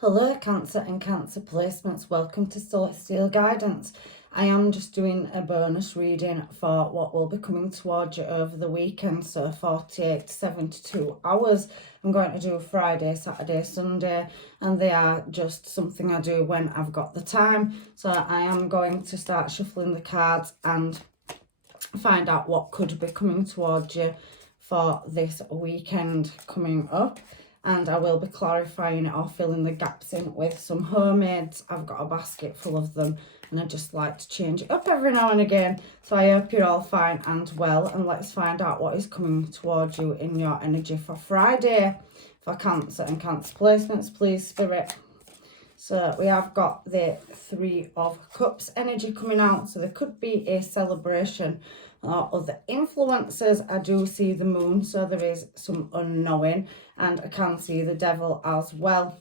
Hello Cancer and Cancer placements, welcome to Celestial Guidance. I am just doing a bonus reading for what will be coming towards you over the weekend, so 48 to 72 hours. I'm going to do Friday, Saturday, Sunday, and they are just something I do when I've got the time. So I am going to start shuffling the cards and find out what could be coming towards you for this weekend coming up. And I will be clarifying it or filling the gaps in with some homemades. I've got a basket full of them and I just like to change it up every now and again. So I hope you're all fine and well, and let's find out what is coming towards you in your energy for Friday for Cancer and Cancer placements, please, Spirit. So we have got the Three of Cups energy coming out. So there could be a celebration or other influences. I do see the moon, so there is some unknowing, and I can see the devil as well.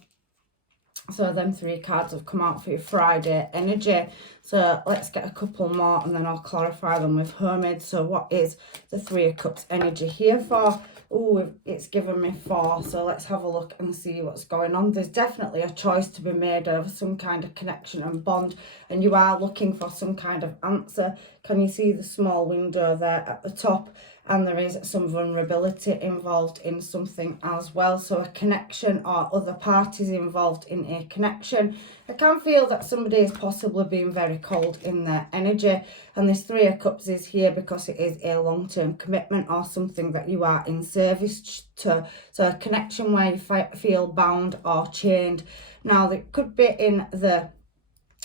So them three cards have come out for your Friday energy. So let's get a couple more and then I'll clarify them with homemade. So what is the Three of Cups energy here for? Oh, it's given me 4. So let's have a look and see what's going on. There's definitely a choice to be made over some kind of connection and bond, and you are looking for some kind of answer. Can you see the small window there at the top? And there is some vulnerability involved in something as well. So a connection or other parties involved in a connection. I can feel that somebody is possibly being very cold in their energy. And this Three of Cups is here because it is a long-term commitment or something that you are in service to. So a connection where you feel bound or chained. Now, it could be in the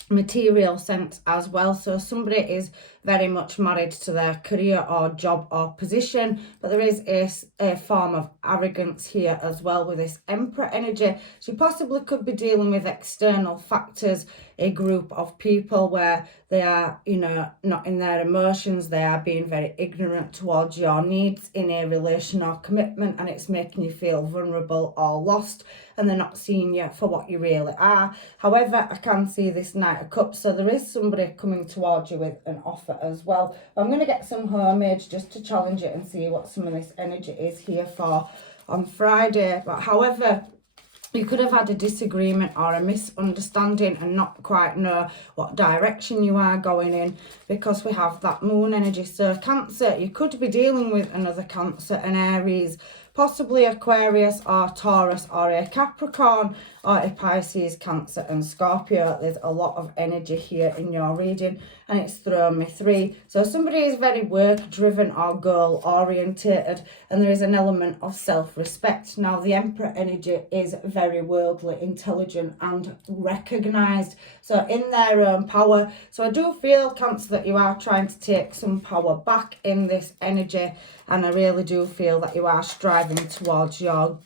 material sense as well. So somebody is very much married to their career or job or position, but there is a form of arrogance here as well with this Emperor energy. So you possibly could be dealing with external factors, a group of people where they are, not in their emotions, they are being very ignorant towards your needs in a relation or commitment, and it's making you feel vulnerable or lost, and they're not seeing you for what you really are. However, I can see this Knight of Cups, so there is somebody coming towards you with an offer as well. I'm going to get some homemade just to challenge it and see what some of this energy is here for on Friday. But however, you could have had a disagreement or a misunderstanding and not quite know what direction you are going in, because we have that moon energy. So Cancer, you could be dealing with another Cancer, an Aries, possibly Aquarius or Taurus or a Capricorn or a Pisces, Cancer and Scorpio. There's a lot of energy here in your reading and it's thrown me 3. So somebody is very work driven or goal orientated, and there is an element of self-respect. Now the Emperor energy is very worldly, intelligent and recognised, so in their own power. So I do feel, Cancer, that you are trying to take some power back in this energy, and I really do feel that you are striving towards your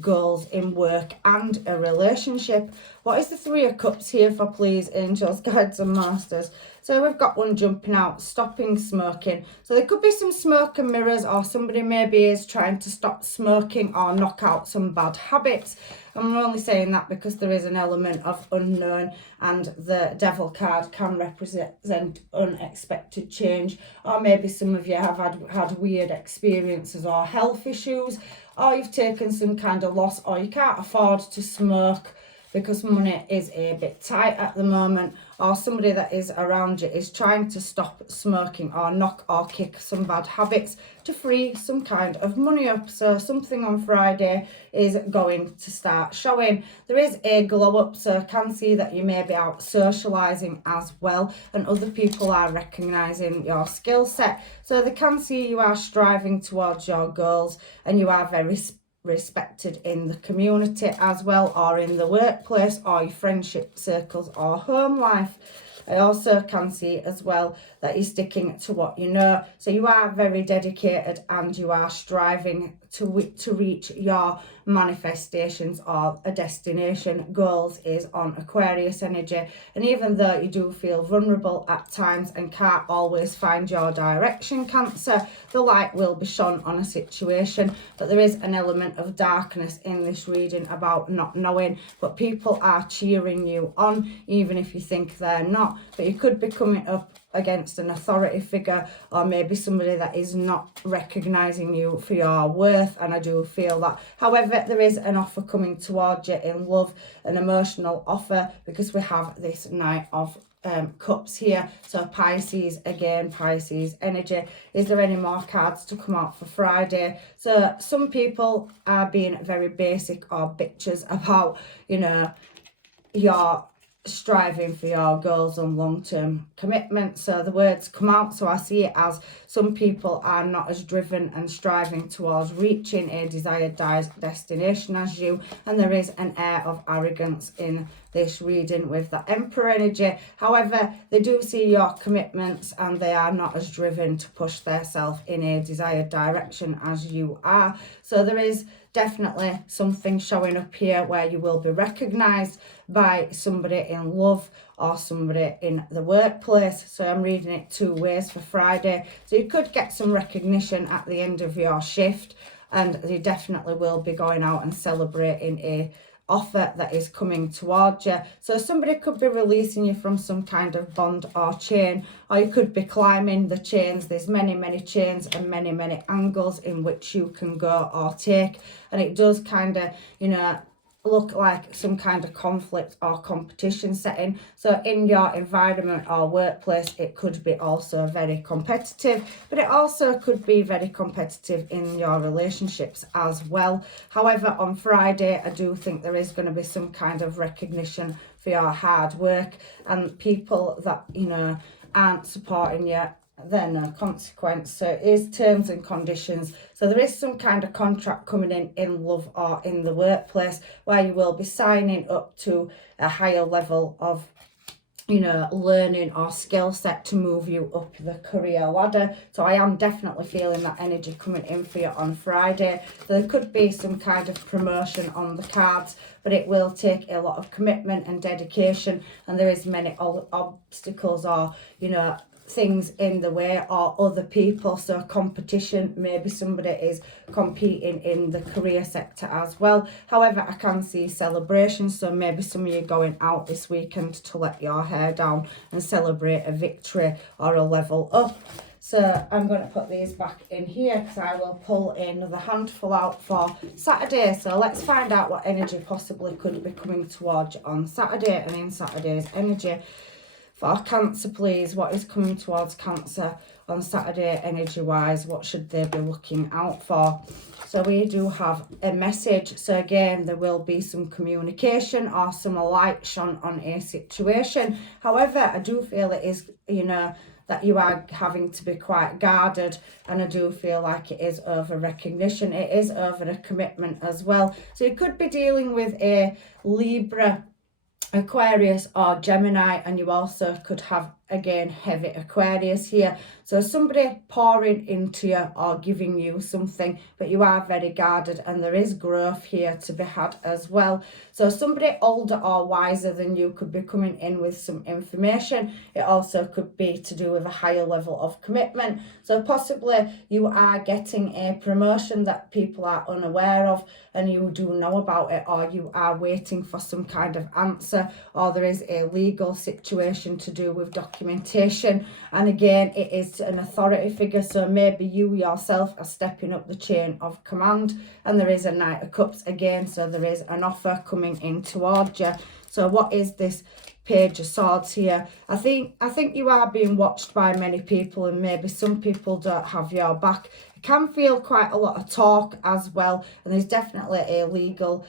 goals in work and a relationship. What is the Three of Cups here for, please, angels, guides and masters? So we've got one jumping out, stopping smoking. So there could be some smoke and mirrors, or somebody maybe is trying to stop smoking or knock out some bad habits. I'm only saying that because there is an element of unknown, and the Devil card can represent unexpected change, or maybe some of you have had weird experiences or health issues, or you've taken some kind of loss, or you can't afford to smoke because money is a bit tight at the moment, or somebody that is around you is trying to stop smoking or knock or kick some bad habits to free some kind of money up. So something on Friday is going to start showing. There is a glow up, so I can see that you may be out socialising as well, and other people are recognising your skill set. So they can see you are striving towards your goals, and you are very respected in the community as well, or in the workplace or your friendship circles or home life. I also can see as well that you're sticking to what you know. So you are very dedicated and you are striving to reach your manifestations or a destination. Goals is on Aquarius energy. And even though you do feel vulnerable at times and can't always find your direction, Cancer, the light will be shone on a situation. But there is an element of darkness in this reading about not knowing, but people are cheering you on even if you think they're not. But you could be coming up against an authority figure, or maybe somebody that is not recognizing you for your worth. And I do feel that, however, there is an offer coming towards you in love, an emotional offer, because we have this Knight of Cups here. So Pisces, again, Pisces energy. Is there any more cards to come out for Friday? So some people are being very basic or bitches about, you know, your striving for your goals and long-term commitment. So the words come out, so I see it as some people are not as driven and striving towards reaching a desired destination as you, and there is an air of arrogance in this reading with the Emperor energy. However, they do see your commitments and they are not as driven to push themselves in a desired direction as you are. So there is definitely something showing up here where you will be recognized by somebody in love or somebody in the workplace. So I'm reading it two ways for Friday. So you could get some recognition at the end of your shift, and you definitely will be going out and celebrating a offer that is coming towards you. So somebody could be releasing you from some kind of bond or chain, or you could be climbing the chains. There's many chains and many angles in which you can go or take, and it does kind of, you know, look like some kind of conflict or competition setting. So in your environment or workplace, it could be also very competitive, but it also could be very competitive in your relationships as well. However, on Friday, I do think there is going to be some kind of recognition for your hard work, and people that, you know, aren't supporting you, then a consequence. So it is terms and conditions. So there is some kind of contract coming in love or in the workplace, where you will be signing up to a higher level of, you know, learning or skill set to move you up the career ladder. So I am definitely feeling that energy coming in for you on Friday. There could be some kind of promotion on the cards, but it will take a lot of commitment and dedication, and there is many obstacles or, you know, things in the way, or other people. So competition, maybe somebody is competing in the career sector as well. However, I can see celebrations, so maybe some of you going out this weekend to let your hair down and celebrate a victory or a level up. So I'm going to put these back in here because I will pull in the handful out for Saturday. So let's find out what energy possibly could be coming towards you on Saturday, and in Saturday's energy. For Cancer, please, what is coming towards Cancer on Saturday energy-wise? What should they be looking out for? So we do have a message. So again, there will be some communication or some light shone on a situation. However, I do feel it is, you know, that you are having to be quite guarded, and I do feel like it is over recognition. It is over a commitment as well. So you could be dealing with a Libra, Aquarius or Gemini, and you also could have, again, heavy Aquarius here. So somebody pouring into you or giving you something, but you are very guarded, and there is growth here to be had as well. So somebody older or wiser than you could be coming in with some information. It also could be to do with a higher level of commitment. So possibly you are getting a promotion that people are unaware of, and you do know about it, or you are waiting for some kind of answer, or there is a legal situation to do with documentation. And again, it is an authority figure, so maybe you yourself are stepping up the chain of command, and there is a Knight of Cups again, so there is an offer coming in towards you. So what is this Page of Swords here? I think you are being watched by many people, and maybe some people don't have your back. It can feel quite a lot of talk as well, and there's definitely a legal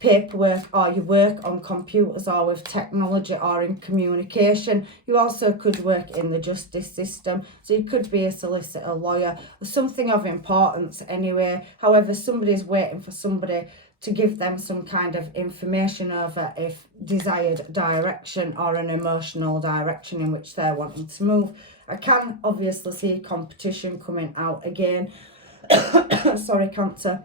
paperwork, or you work on computers or with technology or in communication. You also could work in the justice system, so you could be a solicitor, lawyer, or something of importance anyway. However, somebody's waiting for somebody to give them some kind of information over a desired direction or an emotional direction in which they're wanting to move. I can obviously see competition coming out again, sorry, Cancer,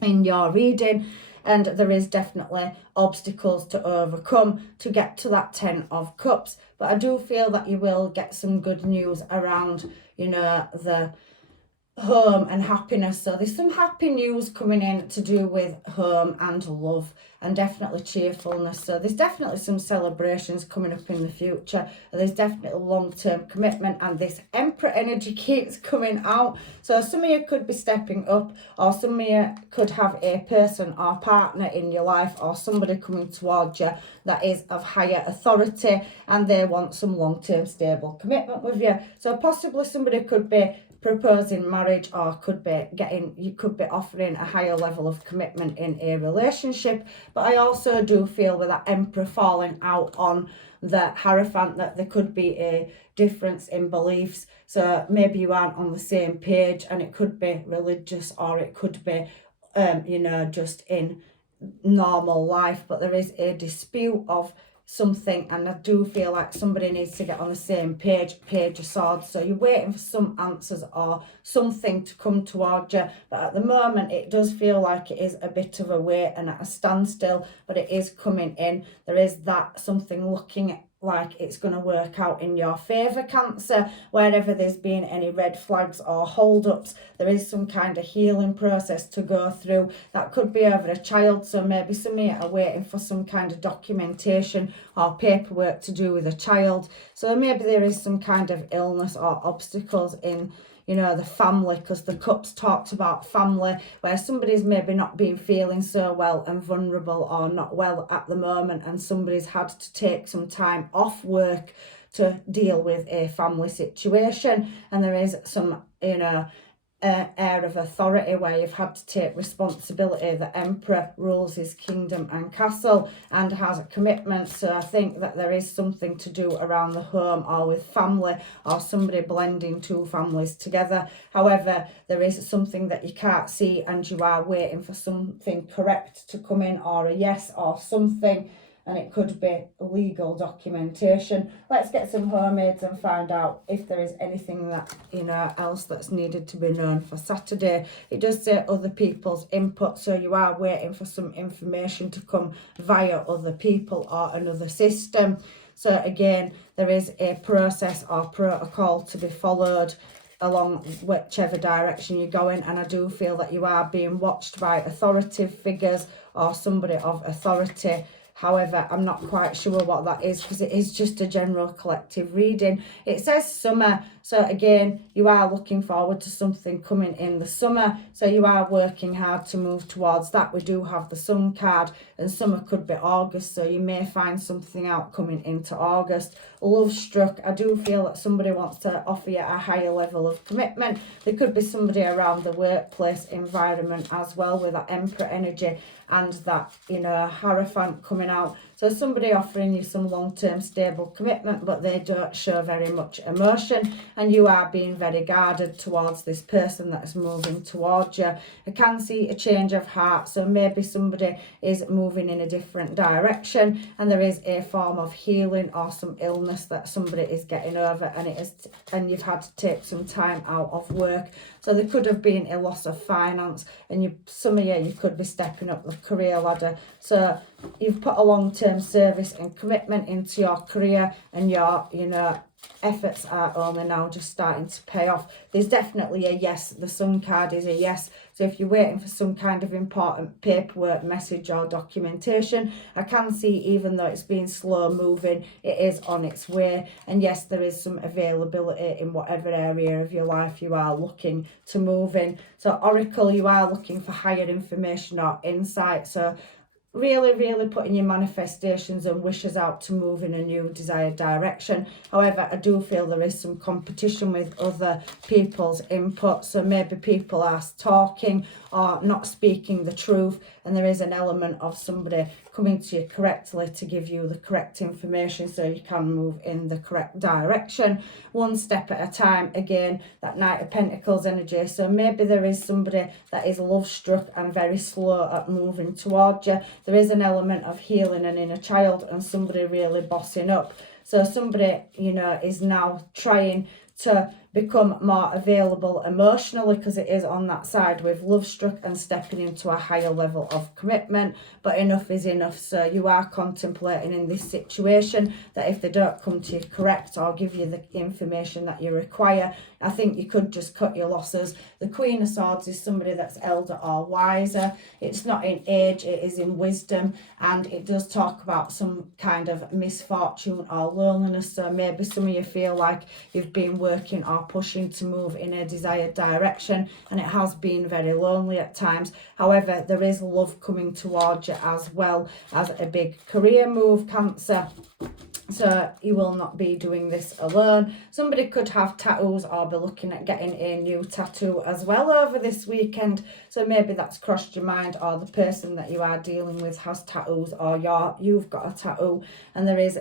in your reading. And there is definitely obstacles to overcome to get to that 10 of Cups. But I do feel that you will get some good news around, you know, the home and happiness. So there's some happy news coming in to do with home and love, and definitely cheerfulness. So there's definitely some celebrations coming up in the future. There's definitely long-term commitment, and this Emperor energy keeps coming out. So some of you could be stepping up, or some of you could have a person or partner in your life, or somebody coming towards you that is of higher authority, and they want some long-term stable commitment with you. So possibly somebody could be proposing marriage, or you could be offering a higher level of commitment in a relationship. But I also do feel with that Emperor falling out on the Hierophant that there could be a difference in beliefs. So maybe you aren't on the same page, and it could be religious, or it could be just in normal life, but there is a dispute of something, and I do feel like somebody needs to get on the same page of swords. So you're waiting for some answers or something to come towards you, but at the moment it does feel like it is a bit of a wait and at a standstill, but it is coming in. There is that something looking like it's going to work out in your favour, Cancer. Wherever there's been any red flags or hold-ups, there is some kind of healing process to go through. That could be over a child, so maybe some of you are waiting for some kind of documentation or paperwork to do with a child. So maybe there is some kind of illness or obstacles in the family, because the cups talked about family, where somebody's maybe not been feeling so well and vulnerable or not well at the moment, and somebody's had to take some time off work to deal with a family situation, and there is some air of authority where you've had to take responsibility. The Emperor rules his kingdom and castle and has a commitment. So I think that there is something to do around the home or with family, or somebody blending two families together. However, there is something that you can't see, and you are waiting for something correct to come in, or a yes or something, and it could be legal documentation. Let's get some homemades and find out if there is anything that else that's needed to be known for Saturday. It does say other people's input, so you are waiting for some information to come via other people or another system. So again, there is a process or protocol to be followed along whichever direction you're going, and I do feel that you are being watched by authoritative figures or somebody of authority. However, I'm not quite sure what that is, because it is just a general collective reading. It says summer, so again, you are looking forward to something coming in the summer, so you are working hard to move towards that. We do have the Sun card, and summer could be August, so you may find something out coming into August. Love struck, I do feel that somebody wants to offer you a higher level of commitment. There could be somebody around the workplace environment as well, with that Emperor energy and that Hierophant coming out. So somebody offering you some long-term stable commitment, but they don't show very much emotion, and you are being very guarded towards this person that is moving towards you. I can see a change of heart, so maybe somebody is moving in a different direction, and there is a form of healing or some illness that somebody is getting over, and you've had to take some time out of work. So there could have been a loss of finance, and some of you could be stepping up the career ladder. So you've put a long-term service and commitment into your career, and your efforts are only now just starting to pay off. There's definitely a yes. The Sun card is a yes. So if you're waiting for some kind of important paperwork, message or documentation, I can see, even though it's been slow moving, it is on its way. And yes, there is some availability in whatever area of your life you are looking to move in. So Oracle, you are looking for higher information or insight. So really putting your manifestations and wishes out to move in a new desired direction. However, I do feel there is some competition with other people's input, so maybe people are talking or not speaking the truth, and there is an element of somebody coming to you correctly to give you the correct information so you can move in the correct direction, one step at a time. Again, that Knight of Pentacles energy, so maybe there is somebody that is love struck and very slow at moving towards you. There is an element of healing and inner child, and somebody really bossing up. So somebody is now trying to become more available emotionally, because it is on that side with love struck and stepping into a higher level of commitment. But enough is enough. So you are contemplating in this situation that if they don't come to you correct or give you the information that you require, I think you could just cut your losses. The Queen of Swords is somebody that's elder or wiser. It's not in age, it is in wisdom, and it does talk about some kind of misfortune or loneliness. So maybe some of you feel like you've been working or pushing to move in a desired direction, and it has been very lonely at times. However, there is love coming towards you as well as a big career move, Cancer. So you will not be doing this alone. Somebody could have tattoos or be looking at getting a new tattoo as well over this weekend. So maybe that's crossed your mind, or the person that you are dealing with has tattoos, or you've got a tattoo, and there is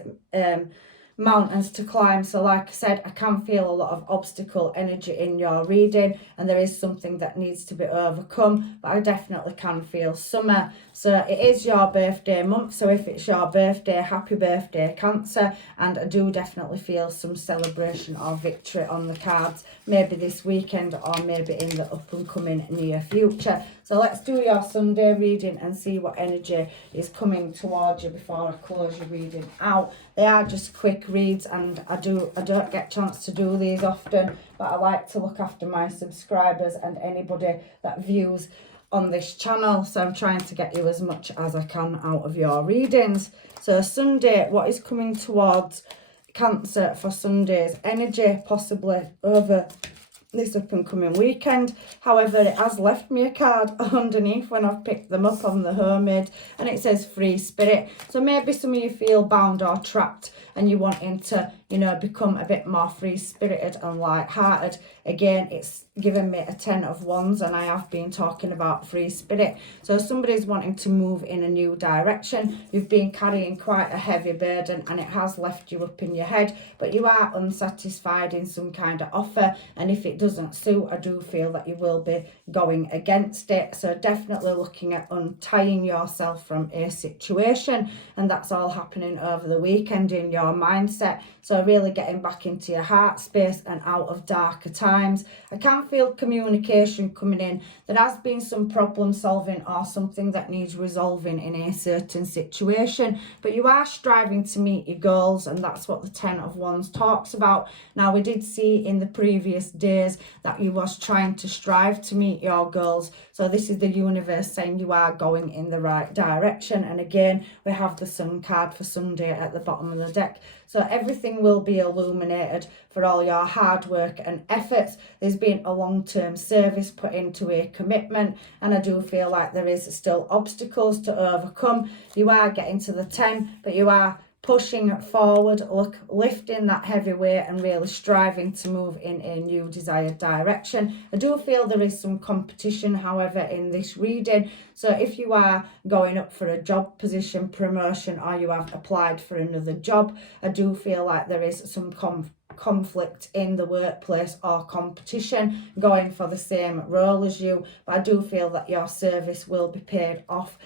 mountains to climb. So like I said, I can feel a lot of obstacle energy in your reading, and there is something that needs to be overcome, but I definitely can feel summer. So it is your birthday month, so if it's your birthday, happy birthday, Cancer. And I do definitely feel some celebration or victory on the cards, maybe this weekend or maybe in the up and coming near future. So let's do your Sunday reading and see what energy is coming towards you before I close your reading out. They are just quick reads, and I don't get a chance to do these often, but I like to look after my subscribers and anybody that views on this channel. So I'm trying to get you as much as I can out of your readings. So Sunday, what is coming towards Cancer for Sunday's energy, possibly over this up and coming weekend? However, it has left me a card underneath when I've picked them up on the homemade, and it says free spirit. So maybe some of you feel bound or trapped and you're wanting to, become a bit more free spirited and light-hearted. Again, it's given me a 10 of wands, and I have been talking about free spirit. So somebody's wanting to move in a new direction. You've been carrying quite a heavy burden, and it has left you up in your head, but you are unsatisfied in some kind of offer, and if it doesn't suit, I do feel that you will be going against it. So definitely looking at untying yourself from a situation, and that's all happening over the weekend in your mindset. So really getting back into your heart space and out of darker times. I can feel communication coming in. There has been some problem solving or something that needs resolving in a certain situation, but you are striving to meet your goals, and that's what the 10 of Wands talks about. Now, we did see in the previous days that you was trying to strive to meet your goals. So this is the universe saying you are going in the right direction. And again, we have the Sun card for Sunday at the bottom of the deck. So everything will be illuminated for all your hard work and efforts. There's been a long-term service put into a commitment, and I do feel like there is still obstacles to overcome. You are getting to the 10, but you are pushing forward, lifting that heavy weight and really striving to move in a new desired direction. I do feel there is some competition, however, in this reading. So if you are going up for a job position, promotion, or you have applied for another job, I do feel like there is some conflict in the workplace or competition going for the same role as you, but I do feel that your service will be paid off.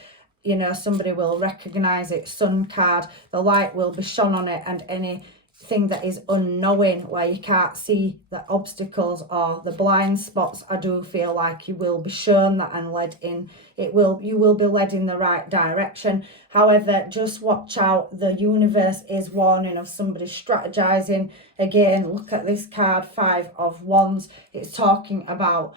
Somebody will recognize it. Sun card, the light will be shone on it, and anything that is unknowing, where you can't see the obstacles or the blind spots, I do feel like you will be shown that and led in. You will be led in the right direction. However, just watch out. The universe is warning of somebody strategizing. Again, look at this card, 5 of Wands. It's talking about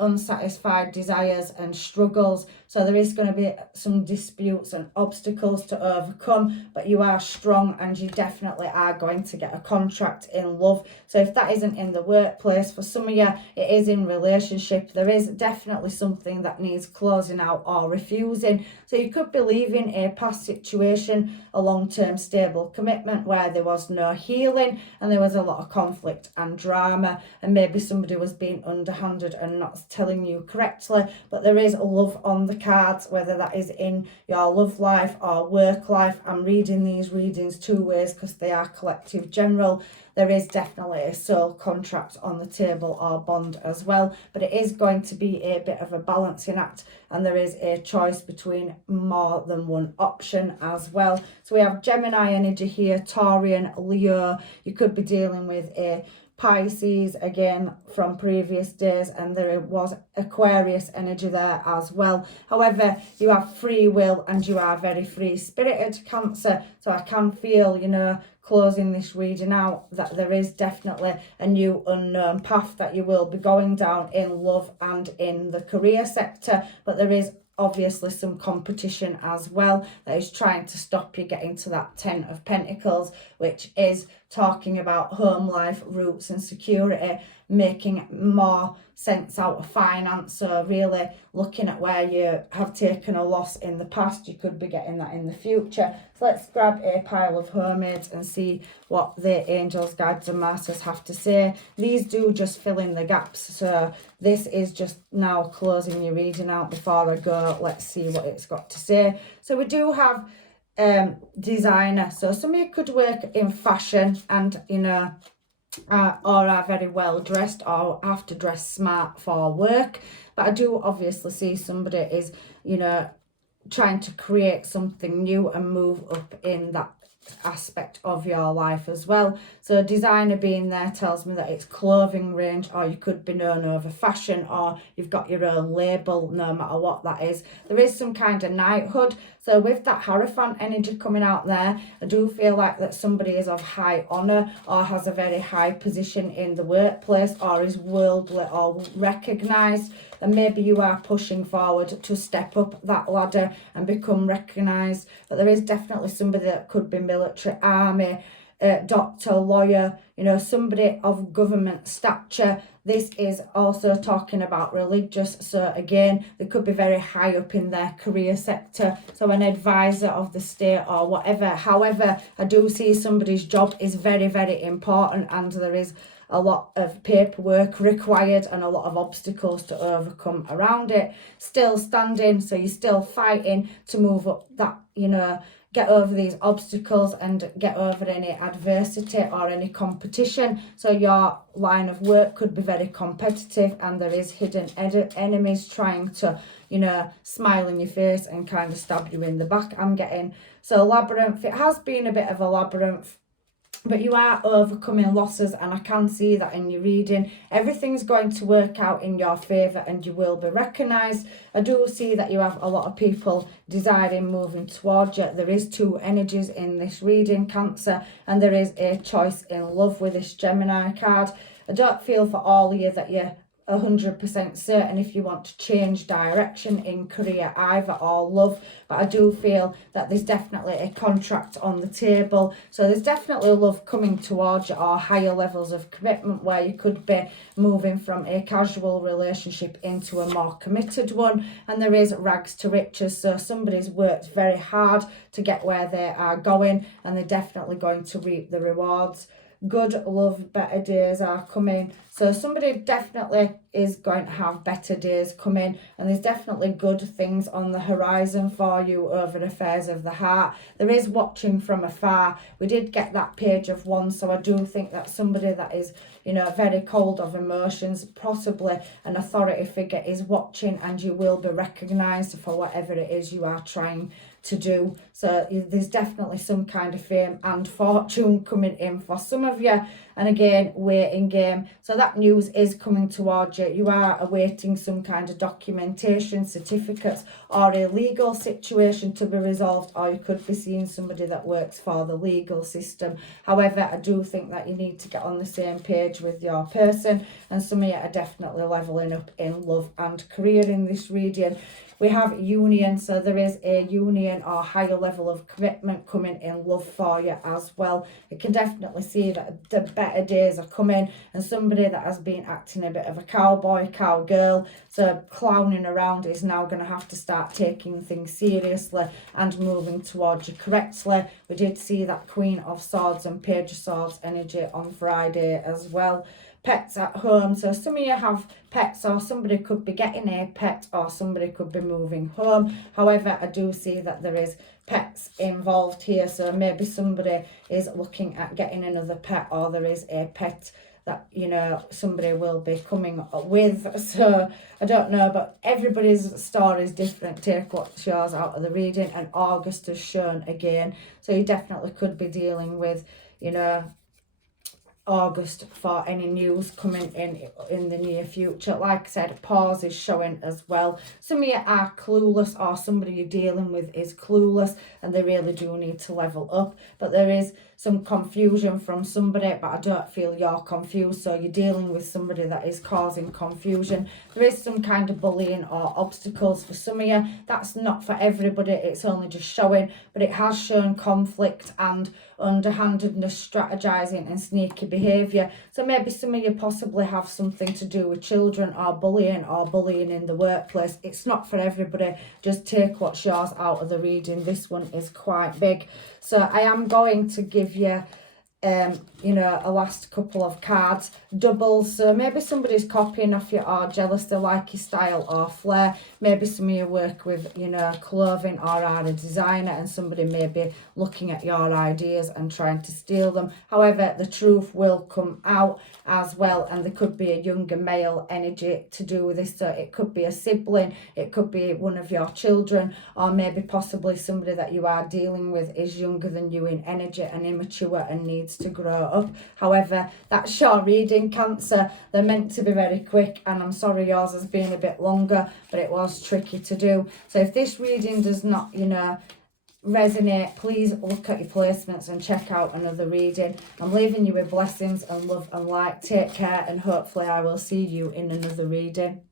unsatisfied desires and struggles. So there is going to be some disputes and obstacles to overcome, but you are strong and you definitely are going to get a contract in love. So if that isn't in the workplace, for some of you it is in relationship. There is definitely something that needs closing out or refusing. So you could be leaving a past situation, a long-term stable commitment where there was no healing and there was a lot of conflict and drama, and maybe somebody was being underhanded and not telling you correctly. But there is love on the cards, whether that is in your love life or work life. I'm reading these readings two ways because they are collective general. There is definitely a soul contract on the table or bond as well, but it is going to be a bit of a balancing act, and there is a choice between more than one option as well. So we have Gemini energy here, Taurian, Leo. You could be dealing with a Pisces again from previous days, and there was Aquarius energy there as well. However, you have free will and you are very free spirited, Cancer. So I can feel, you know, closing this reading out, that there is definitely a new unknown path that you will be going down in love and in the career sector, but there is obviously some competition as well that is trying to stop you getting to that 10 of Pentacles, which is talking about home life, roots and security, making more sense out of finance. So really looking at where you have taken a loss in the past, you could be getting that in the future. So let's grab a pile of Hermaids and see what the angels, guides and masters have to say. These do just fill in the gaps, so this is just now closing your reading out. Before I go, let's see what it's got to say. So we do have designer, so some of you could work in fashion and, you know, or are very well dressed or have to dress smart for work. But I do obviously see somebody is, you know, trying to create something new and move up in that aspect of your life as well. So designer being there tells me that it's clothing range, or you could be known over fashion, or you've got your own label, no matter what that is. There is some kind of knighthood. So with that Hierophant energy coming out there, I do feel like that somebody is of high honour or has a very high position in the workplace, or is worldly or recognised, and maybe you are pushing forward to step up that ladder and become recognised. But there is definitely somebody that could be military, army, doctor, lawyer, you know, somebody of government stature. This is also talking about religious, so again, they could be very high up in their career sector, so an advisor of the state or whatever. However, I do see somebody's job is very, very important, and there is a lot of paperwork required and a lot of obstacles to overcome around it. Still standing, so you're still fighting to move up that, you know, get over these obstacles and get over any adversity or any competition. So your line of work could be very competitive, and there is hidden enemies trying to, you know, smile in your face and kind of stab you in the back, I'm getting. So labyrinth, it has been a bit of a labyrinth, but you are overcoming losses, and I can see that in your reading. Everything's going to work out in your favour and you will be recognised. I do see that you have a lot of people desiring moving towards you. There is two energies in this reading, Cancer, and there is a choice in love with this Gemini card. I don't feel for all of you that you're 100% certain if you want to change direction in career either or love, but I do feel that there's definitely a contract on the table. So there's definitely love coming towards you, or higher levels of commitment where you could be moving from a casual relationship into a more committed one. And there is rags to riches, so somebody's worked very hard to get where they are going, and they're definitely going to reap the rewards. Good love, better days are coming. So somebody definitely is going to have better days coming, and there's definitely good things on the horizon for you over affairs of the heart. There is watching from afar. We did get that Page of Wands, so I do think that somebody that is, you know, very cold of emotions, possibly an authority figure, is watching, and you will be recognised for whatever it is you are trying to do. So there's definitely some kind of fame and fortune coming in for some of you, and again, waiting game. So that news is coming towards you. You are awaiting some kind of documentation, certificates, or a legal situation to be resolved, or you could be seeing somebody that works for the legal system. However, I do think that you need to get on the same page with your person, and some of you are definitely leveling up in love and career in this reading. We have union, so there is a union or higher level of commitment coming in love for you as well. You can definitely see that the better days are coming, and somebody that has been acting a bit of a cowboy, cowgirl, so clowning around, is now going to have to start taking things seriously and moving towards you correctly. We did see that Queen of Swords and Page of Swords energy on Friday as well. Pets at home, so some of you have pets, or somebody could be getting a pet, or somebody could be moving home. However, I do see that there is pets involved here, so maybe somebody is looking at getting another pet, or there is a pet that, you know, somebody will be coming with. So I don't know, but everybody's story is different. Take what shows out of the reading, and August has shown again, so you definitely could be dealing with, you know, August for any news coming in the near future. Like I said, pause is showing as well. Some of you are clueless, or somebody you're dealing with is clueless and they really do need to level up. But there is some confusion from somebody, but I don't feel you're confused. So you're dealing with somebody that is causing confusion. There is some kind of bullying or obstacles for some of you. That's not for everybody. It's only just showing, but it has shown conflict and underhandedness, strategizing and sneaky behavior. So maybe some of you possibly have something to do with children or bullying in the workplace. It's not for everybody. Just take what's yours out of the reading. This one is quite big. So I am going to give you a last couple of cards, doubles. So maybe somebody's copying off you or jealous, they like your style or flair. Maybe some of you work with, clothing or are a designer, and somebody may be looking at your ideas and trying to steal them. However, the truth will come out as well, and there could be a younger male energy to do with this. So it could be a sibling, it could be one of your children, or maybe possibly somebody that you are dealing with is younger than you in energy and immature and needs to grow up. However, that's your reading, Cancer. They're meant to be very quick, and I'm sorry yours has been a bit longer, but it was tricky to do. So if this reading does not, resonate, please look at your placements and check out another reading. I'm leaving you with blessings and love and light. Take care, and hopefully I will see you in another reading.